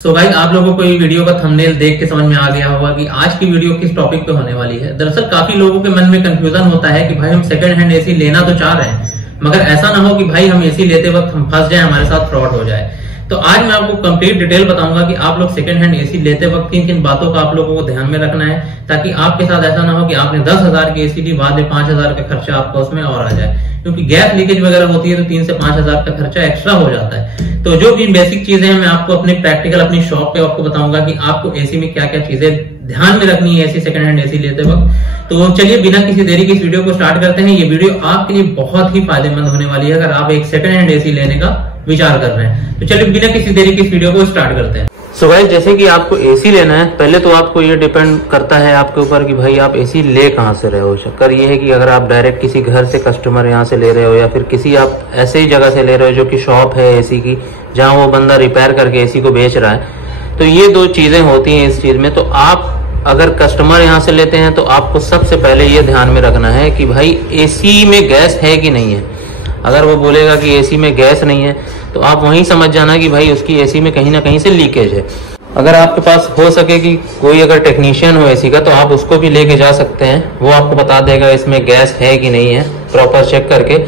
तो भाई आप लोगों को ये वीडियो का थंबनेल देख के समझ में आ गया होगा कि आज की वीडियो किस टॉपिक पे होने वाली है। दरअसल काफी लोगों के मन में कंफ्यूजन होता है कि भाई हम सेकंड हैंड एसी लेना तो चाह रहे हैं, मगर ऐसा ना हो कि भाई हम एसी लेते वक्त हम फंस जाए, हमारे साथ फ्रॉड हो जाए। तो आज मैं आपको कंप्लीट डिटेल बताऊंगा कि आप लोग सेकंड हैंड एसी लेते वक्त किन किन बातों का आप लोगों को ध्यान में रखना है, ताकि आपके साथ ऐसा ना हो कि आपने 10,000 की एसी ली, बाद में 5,000 का खर्चा आपका उसमें और आ जाए, क्योंकि गैस लीकेज वगैरह होती है तो 3 से 5,000 का खर्चा एक्स्ट्रा हो जाता है। तो जो भी बेसिक चीजें हैं मैं आपको अपने प्रैक्टिकल अपनी शॉप पे आपको बताऊंगा कि आपको एसी में क्या क्या चीजें ध्यान में रखनी है एसी सेकंड हैंड एसी लेते वक्त। तो चलिए बिना किसी देरी के इस वीडियो को स्टार्ट करते हैं। ये वीडियो आपके लिए बहुत ही फायदेमंद होने वाली है अगर आप एक सेकंड हैंड एसी लेने का विचार कर रहे हैं। तो चलिए बिना किसी देरी के इस वीडियो को स्टार्ट करते हैं। सो गाइस, जैसे कि आपको एसी लेना है, पहले तो आपको ये डिपेंड करता है आपके ऊपर कि भाई आप एसी ले कहाँ से रहे हो। चक्कर ये है कि अगर आप डायरेक्ट किसी घर से कस्टमर यहाँ से ले रहे हो, या फिर किसी आप ऐसे ही जगह से ले रहे हो जो कि शॉप है एसी की, जहाँ वो बंदा रिपेयर करके एसी को बेच रहा है, तो ये दो चीजें होती हैं इस चीज में। तो आप अगर कस्टमर यहाँ से लेते हैं तो आपको सबसे पहले ये ध्यान में रखना है कि भाई एसी में गैस है कि नहीं है। अगर वो बोलेगा कि एसी में गैस नहीं है तो आप वहीं समझ जाना कि भाई उसकी एसी में कहीं ना कहीं से लीकेज है। अगर आपके पास हो सके कि कोई अगर टेक्नीशियन हो एसी का, तो आप उसको भी लेके जा सकते हैं, वो आपको बता देगा इसमें गैस है कि नहीं है, प्रॉपर चेक करके।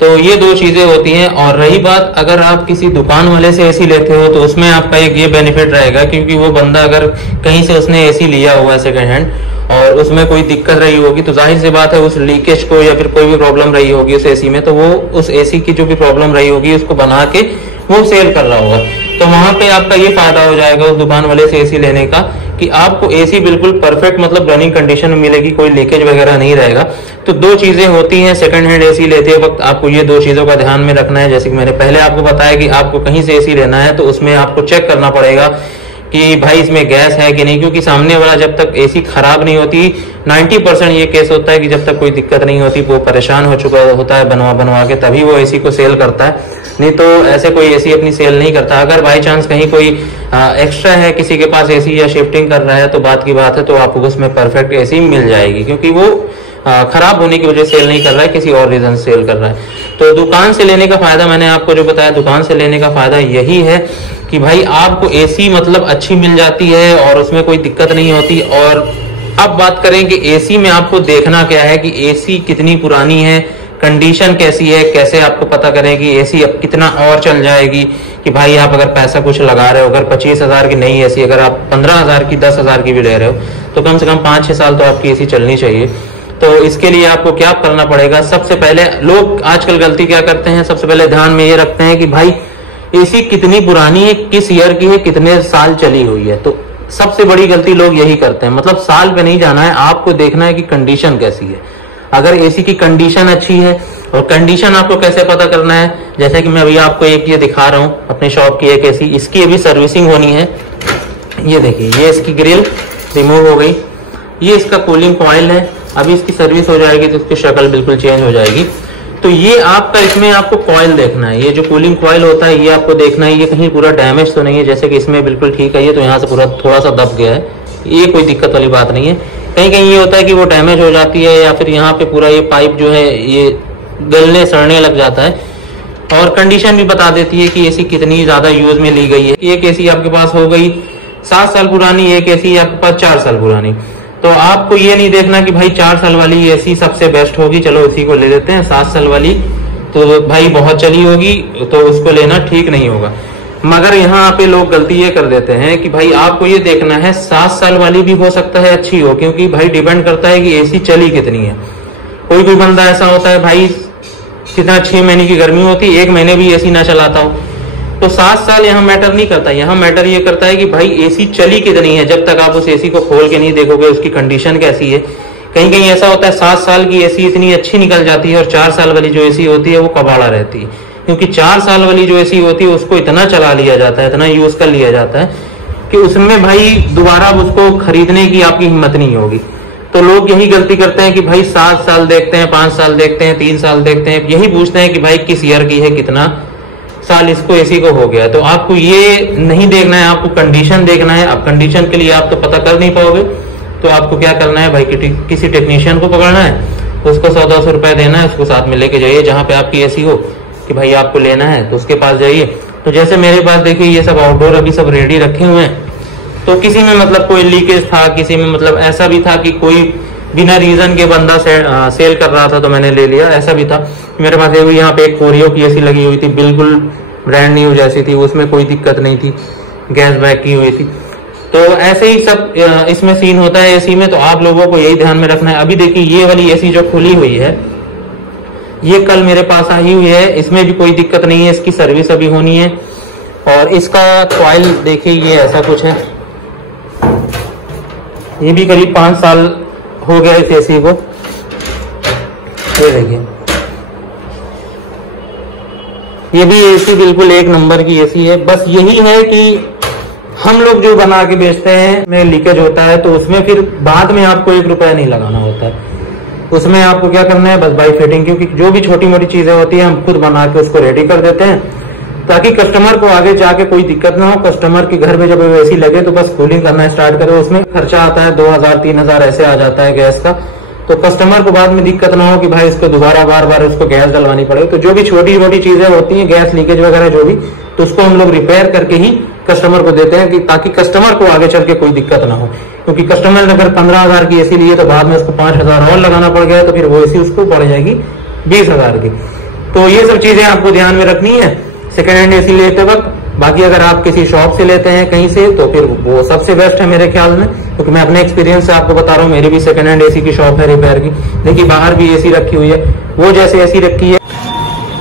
तो ये दो चीजें होती हैं। और रही बात, अगर आप किसी दुकान वाले से एसी लेते हो तो उसमें आपका एक ये बेनिफिट रहेगा, क्योंकि वो बंदा अगर कहीं से उसने एसी लिया हुआ है सेकंड हैंड और उसमें कोई दिक्कत रही होगी, तो जाहिर सी बात है उस लीकेज को या फिर कोई भी प्रॉब्लम रही होगी उस एसी में, तो वो उस एसी की जो भी प्रॉब्लम रही होगी उसको बना के वो सेल कर रहा होगा। तो वहां पे आपका ये फायदा हो जाएगा उस दुकान वाले से एसी लेने का कि आपको एसी बिल्कुल परफेक्ट मतलब रनिंग कंडीशन में मिलेगी, कोई लीकेज वगैरह नहीं रहेगा। तो दो चीजें होती हैं सेकंड हैंड एसी लेते वक्त, आपको ये दो चीजों का ध्यान में रखना है। जैसे कि मैंने पहले आपको बताया कि आपको कहीं से एसी लेना है तो उसमें आपको चेक करना पड़ेगा कि भाई इसमें गैस है कि नहीं, क्योंकि सामने वाला जब तक एसी खराब नहीं होती, 90% ये केस होता है कि जब तक कोई दिक्कत नहीं होती, वो परेशान हो चुका होता है बनवा के, तभी वो एसी को सेल करता है। नहीं तो ऐसे कोई एसी अपनी सेल नहीं करता। अगर बाई चांस कहीं कोई एक्स्ट्रा है किसी के पास एसी या शिफ्टिंग कर रहा है तो बात की बात है, तो आपको उसमें परफेक्ट एसी मिल जाएगी, क्योंकि वो खराब होने की वजह से सेल नहीं कर रहा है, किसी और रीजन से सेल कर रहा है। तो दुकान से लेने का फायदा मैंने आपको जो बताया, दुकान से लेने का फायदा यही है कि भाई आपको एसी मतलब अच्छी मिल जाती है और उसमें कोई दिक्कत नहीं होती। और अब बात करें कि एसी में आपको देखना क्या है कि एसी कितनी पुरानी है, कंडीशन कैसी है, कैसे आपको पता करें कि एसी अब कितना और चल जाएगी। कि भाई आप अगर पैसा कुछ लगा रहे हो, अगर 25,000 की नई एसी अगर आप 15,000 की 10,000 की भी ले रहे हो, तो कम से कम 5-6 साल तो आपकी एसी चलनी चाहिए। तो इसके लिए आपको क्या करना पड़ेगा, सबसे पहले लोग आजकल गलती क्या करते हैं, सबसे पहले ध्यान में ये रखते हैं कि भाई एसी कितनी पुरानी है, किस ईयर की है, कितने साल चली हुई है। तो सबसे बड़ी गलती लोग यही करते हैं। मतलब साल पे नहीं जाना है, आपको देखना है कि कंडीशन कैसी है। अगर एसी की कंडीशन अच्छी है, और कंडीशन आपको कैसे पता करना है, जैसे कि मैं अभी आपको एक ये दिखा रहा हूँ अपने शॉप की एक एसी, इसकी अभी सर्विसिंग होनी है। ये देखिए, ये इसकी ग्रिल रिमूव हो गई, ये इसका कूलिंग कॉइल है, अभी इसकी सर्विस हो जाएगी तो इसकी शक्ल बिल्कुल चेंज हो जाएगी। तो ये आपका इसमें आपको कॉइल देखना है, ये जो कूलिंग कॉइल होता है ये आपको देखना है, ये कहीं पूरा डैमेज तो नहीं है। जैसे कि इसमें बिल्कुल ठीक है, ये तो यहाँ से पूरा थोड़ा सा दब गया है, ये कोई दिक्कत वाली बात नहीं है। कहीं कहीं ये होता है कि वो डैमेज हो जाती है, या फिर यहाँ पे पूरा ये पाइप जो है ये गलने सड़ने लग जाता है। और कंडीशन भी बता देती है कि एसी कितनी ज्यादा यूज में ली गई है। एक एसी आपके पास हो गई 7 साल पुरानी, एक एसी आपके पास 4 साल पुरानी। तो आपको ये नहीं देखना कि भाई 4 साल वाली एसी सबसे बेस्ट होगी, चलो इसी को ले लेते हैं। 7 साल वाली तो भाई बहुत चली होगी तो उसको लेना ठीक नहीं होगा। मगर यहाँ पे लोग गलती ये कर देते हैं कि भाई आपको ये देखना है 7 साल वाली भी हो सकता है अच्छी हो, क्योंकि भाई डिपेंड करता है कि एसी चली कितनी है। कोई कोई बंदा ऐसा होता है भाई कितना 6 महीने की गर्मी होती है, 1 महीने भी एसी ना चलाता हो, तो 7 साल यहाँ मैटर नहीं करता। यहाँ मैटर ये करता है कि भाई एसी चली कितनी है। जब तक आप उस एसी को खोल के नहीं देखोगे उसकी कंडीशन कैसी है। कहीं कहीं ऐसा होता है 7 साल की एसी इतनी अच्छी निकल जाती है और 4 साल वाली जो एसी होती है वो कबाड़ा रहती है, क्योंकि 4 साल वाली जो एसी होती है उसको इतना चला लिया जाता है, इतना यूज कर लिया जाता है कि उसमें भाई दोबारा उसको खरीदने की आपकी हिम्मत नहीं होगी। तो लोग यही गलती करते हैं कि भाई 7 साल देखते हैं, 5 साल देखते हैं, 3 साल देखते हैं, यही पूछते हैं कि भाई किस ईयर की है, कितना साल इसको एसी को हो गया। तो आपको ये नहीं देखना है, आपको कंडीशन देखना है। अब कंडीशन के लिए आप तो पता कर नहीं पाओगे, तो आपको क्या करना है भाई, किसी टेक्नीशियन को पकड़ना है, उसको 100-200 रुपए देना है, उसको साथ में लेके जाइए जहां पे आपकी एसी हो कि भाई आपको लेना है, तो उसके पास जाइए, तो जैसे मेरे पास देखिए ये सब आउटडोर अभी सब रेडी रखे हुए हैं, तो किसी में मतलब कोई लीकेज था, किसी में मतलब ऐसा भी था कि कोई बिना रीजन के बंदा सेल कर रहा था तो मैंने ले लिया, ऐसा भी था। मेरे पास यहाँ पे एक कोरियो की एसी लगी हुई थी, बिल्कुल ब्रांड न्यू जैसी थी, उसमें कोई दिक्कत नहीं थी, गैस बैक की हुई थी। तो ऐसे ही सब इसमें सीन होता है एसी में, तो आप लोगों को यही ध्यान में रखना है। अभी देखिए ये वाली एसी जो खुली हुई है, ये कल मेरे पास आई हुई है, इसमें भी कोई दिक्कत नहीं है, इसकी सर्विस अभी होनी है। और इसका कॉइल देखिए ये ऐसा कुछ है, ये भी करीब 5 साल हो गया इस एसी को। ये देखिए ये भी एसी बिल्कुल एक नंबर की एसी है। बस यही है कि हम लोग जो बना के बेचते हैं में लीकेज होता है, तो उसमें फिर बाद में आपको 1 रुपया नहीं लगाना होता है। उसमें आपको क्या करना है, बस बाई फिटिंग, क्योंकि जो भी छोटी मोटी चीजें होती है हम खुद बना के उसको रेडी कर देते हैं, ताकि कस्टमर को आगे जाके कोई दिक्कत ना हो। कस्टमर के घर में जब एसी लगे तो बस कूलिंग करना स्टार्ट करे, उसमें खर्चा आता है 2000-3000 ऐसे आ जाता है गैस का, तो कस्टमर को बाद में दिक्कत ना हो कि भाई इसको दोबारा बार बार उसको गैस डलवानी पड़े। तो जो भी छोटी मोटी चीजें होती हैं, गैस लीकेज वगैरह जो भी, तो उसको हम लोग रिपेयर करके ही कस्टमर को देते हैं, कि ताकि कस्टमर को आगे चल के कोई दिक्कत ना हो। क्योंकि कस्टमर ने अगर 15,000 की एसी ली है तो बाद में उसको 5,000 और लगाना पड़ गया, तो फिर वो एसी उसको पड़ जाएगी 20,000 की। तो ये सब चीजें आपको ध्यान में रखनी है सेकेंड हैंड एसी लेते वक्त। बाकी अगर आप किसी शॉप से लेते हैं कहीं से, तो फिर वो सबसे बेस्ट है मेरे ख्याल में, क्योंकि मैं अपने एक्सपीरियंस से आपको बता रहा हूँ। मेरी भी सेकेंड हैंड एसी की शॉप है रिपेयर की। देखिए बाहर भी एसी रखी हुई है, वो जैसे एसी रखी है।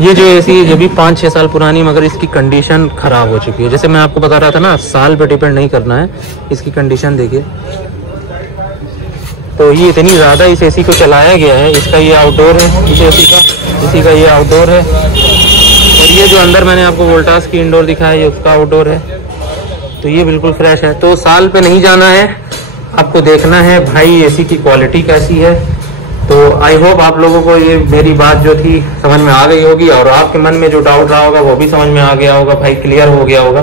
ये जो एसी ये भी 5-6 साल पुरानी, मगर इसकी कंडीशन खराब हो चुकी है। जैसे मैं आपको बता रहा था ना, साल पे डिपेंड नहीं करना है, इसकी कंडीशन देखिए। तो ये इतनी ज्यादा इस एसी को चलाया गया है। इसका ये आउटडोर है, इस एसी का, इसी का ये आउटडोर है। और ये जो अंदर मैंने आपको वोल्टास की इंडोर दिखाया, ये उसका आउटडोर है। तो ये बिल्कुल फ्रेश है। तो साल पे नहीं जाना है, आपको देखना है भाई एसी की क्वालिटी कैसी है। तो आई होप आप लोगों को ये मेरी बात जो थी समझ में आ गई होगी, और आपके मन में जो डाउट रहा होगा वो भी समझ में आ गया होगा, भाई क्लियर हो गया होगा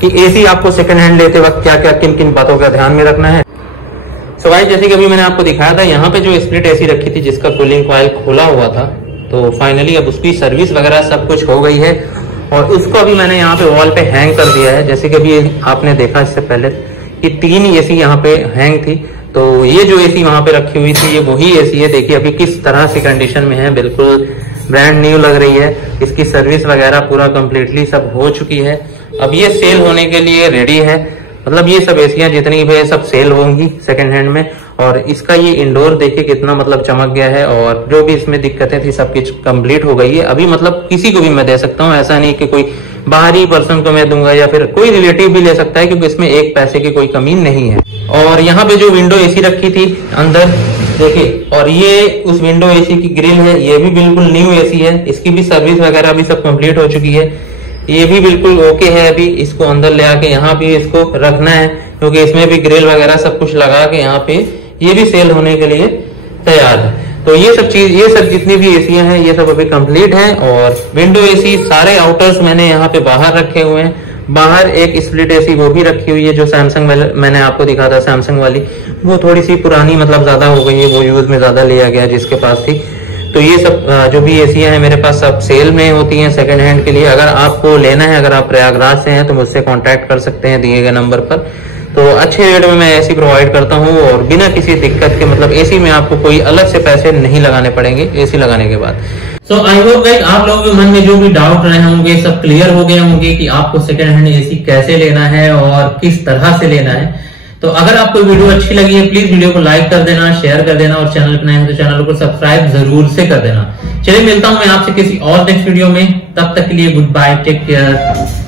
कि एसी आपको सेकंड हैंड लेते वक्त क्या क्या किन किन बातों का ध्यान में रखना है। सो भाई जैसे कि अभी मैंने आपको दिखाया था, यहाँ पे जो स्प्लिट एसी रखी थी जिसका कूलिंग कॉइल खोला हुआ था, तो फाइनली अब उसकी सर्विस वगैरह सब कुछ हो गई है। और उसको अभी मैंने यहाँ पे वॉल पे हैंग कर दिया है। जैसे कि अभी आपने देखा इससे पहले कि 3 एसी यहाँ पे हैंग थी, तो ये जो एसी वहां पे रखी हुई थी ये वही एसी है। देखिए अभी किस तरह से कंडीशन में है, बिल्कुल ब्रांड न्यू लग रही है। इसकी सर्विस वगैरह पूरा कंप्लीटली सब हो चुकी है। अब ये सेल होने के लिए रेडी है, मतलब ये सब एसियां जितनी भी है सब सेल होंगी सेकंड हैंड में। और इसका ये इंडोर देखिए कितना मतलब चमक गया है, और जो भी इसमें दिक्कतें थी सब कुछ कंप्लीट हो गई है। अभी मतलब किसी को भी मैं दे सकता हूँ, ऐसा नहीं कि कोई बाहरी पर्सन को मैं दूंगा, या फिर कोई रिलेटिव भी ले सकता है, क्योंकि इसमें एक पैसे की कोई कमी नहीं है। और यहाँ पे जो विंडो एसी रखी थी अंदर देखिए, और ये उस विंडो एसी की ग्रिल है, ये भी बिल्कुल न्यू एसी है। इसकी भी सर्विस वगैरह भी सब कंप्लीट हो चुकी है। ये भी बिल्कुल ओके है। अभी इसको अंदर ले आके यहाँ भी इसको रखना है, क्योंकि इसमें भी ग्रिल वगैरह सब कुछ लगा के यहाँ पे ये भी सेल होने के लिए तैयार है। तो ये सब चीज, ये सब जितनी भी एसियां हैं ये सब अभी कंप्लीट हैं। और विंडो एसी सारे आउटर्स मैंने यहाँ पे बाहर रखे हुए हैं। बाहर एक स्प्लिट एसी वो भी रखी हुई है, जो सैमसंग मैंने आपको दिखा था सैमसंग वाली, वो थोड़ी सी पुरानी मतलब ज्यादा हो गई है, वो यूज में ज्यादा लिया गया जिसके पास थी। तो ये सब जो भी एसियां हैं मेरे पास सब सेल में होती हैं सेकंड हैंड के लिए। अगर आपको लेना है, अगर आप प्रयागराज से हैं तो मुझसे कांटेक्ट कर सकते हैं दिए गए नंबर पर। तो अच्छे रेट में मैं एसी प्रोवाइड करता हूँ, और बिना किसी दिक्कत के, मतलब एसी में आपको कोई अलग से पैसे नहीं लगाने पड़ेंगे एसी लगाने के बाद। सो आई होप गाइस आप लोगों के मन में जो भी डाउट रहे होंगे सब क्लियर हो गए होंगे कि आपको सेकंड हैंड एसी कैसे लेना है और किस तरह से लेना है। तो अगर आपको वीडियो अच्छी लगी है प्लीज वीडियो को लाइक कर देना, शेयर कर देना, और चैनल पर नए हैं तो चैनल को सब्सक्राइब जरूर से कर देना। चलिए मिलता हूं मैं आपसे किसी और नेक्स्ट वीडियो में, तब तक के लिए गुड बाय, टेक केयर।